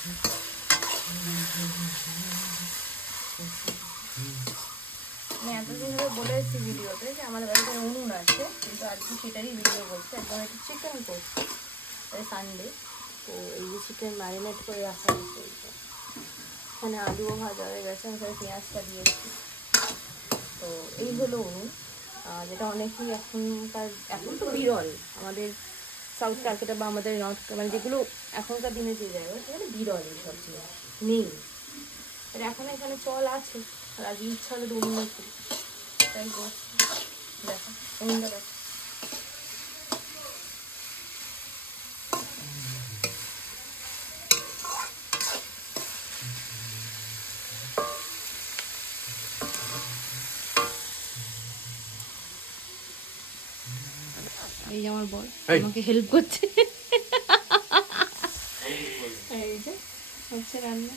আমি এতদিন ধরে বলে এসেছি ভিডিওতে যে আমাদের বাড়িতে উনুন আছে, কিন্তু আজকে সেটারই ভিডিও করছে। একদম একটু চিকেন করছে সানডে। তো এই যে চিকেন ম্যারিনেট করে রাখা হয়েছে, এখানে আলুও ভাজা হয়ে গেছে, আমি পেঁয়াজটা দিয়েছি। তো এই হলো উনুন, যেটা অনেকেই এখন তো বিরল আমাদের সাউথ ক্যালকাটা বা আমাদের নর্থ মানে যেগুলো এখনকার দিনে যে জায়গায় সেখানে বিরল এইসব জিনিস নেই। আর এখন এখানে চল আছে, আর আজকে ইচ্ছা হলো উনুনে করি, তাই করছি। দেখো উনুনটা দেখো। এই যে আমার বর আমাকে হেল্প করছে, এই যে হচ্ছে রান্না।